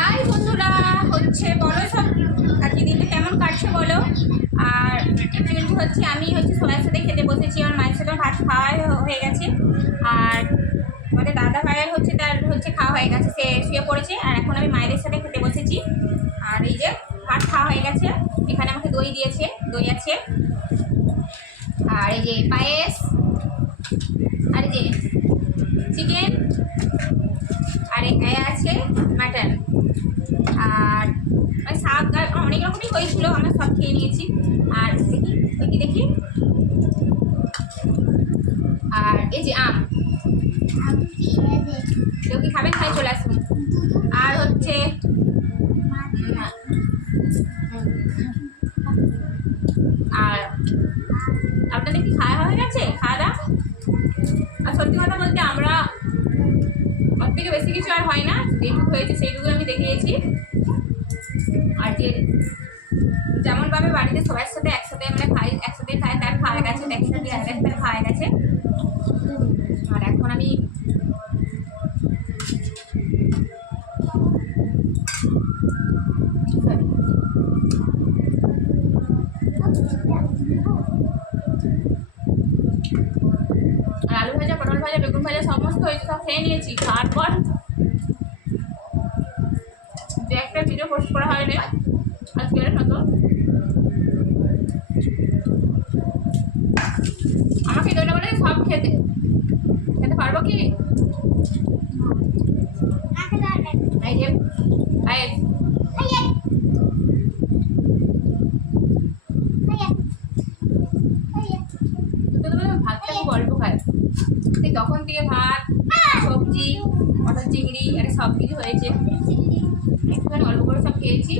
High বন্ধুরা, হচ্ছে বলো সব আজকে দিনটা কেমন কাটছে বলো। আর কিন্তু হচ্ছে আমি সবার সাথে খেতে বসেছি। আমার মায়ের সাথে ভাত খাওয়া হয়ে গেছে। আর আমাদের দাদা ভাইয়ের তার খাওয়া হয়ে গেছে, সে শুয়ে পড়েছে। আর এখন আমি মায়েদের সাথে খেতে বসেছি। আর এই যে ভাত খাওয়া হয়ে গেছে, এখানে আমাকে দই দিয়েছে, দই আছে। আর এই যে পায়েস, আর এই যে চিকেন, আর এ আছে মাটন। আর শাক অনেক রকমই হয়েছিল, আমরা সব খেয়ে নিয়েছি। আর দেখি ওই কি দেখি, আর এই যে আম, কেউ কি খাবেন? খাই চলে আসুন। আর হচ্ছে আর আপনাদের কি খাওয়া হয়ে গেছে? খাওয়া দাওয়া? আর সত্যি কথা বলতে আমরা ওর থেকে বেশি কিছু আর হয় না, যেটুকু হয়েছে সেইটুকু আমি দেখিয়েছি। আর যে যেমনভাবে বাড়িতে সবার সাথে একসাথে আমরা খাই, একসাথে খাই, তার খাওয়া গেছে, একসাথে খাওয়া গেছে। আর এখন আমি আর আলু ভাজা, পটল ভাজা, বেগুন ভাজা সমস্ত হয়েছে, সব খেয়ে নিয়েছি। খাওয়ার পর যে একটা ভিডিও পোস্ট করা হয়নি আজকের মতো, আমাকে দৌড়া বলে সব খেতে খেতে পারবো কি? এই যে ভাতটা খুব অল্প খায়, সেই তখন থেকে ভাত, সবজি, মটর চিংড়ি, এটা সব কিছু হয়েছে, একটুখানি অল্প করে সব খেয়েছি।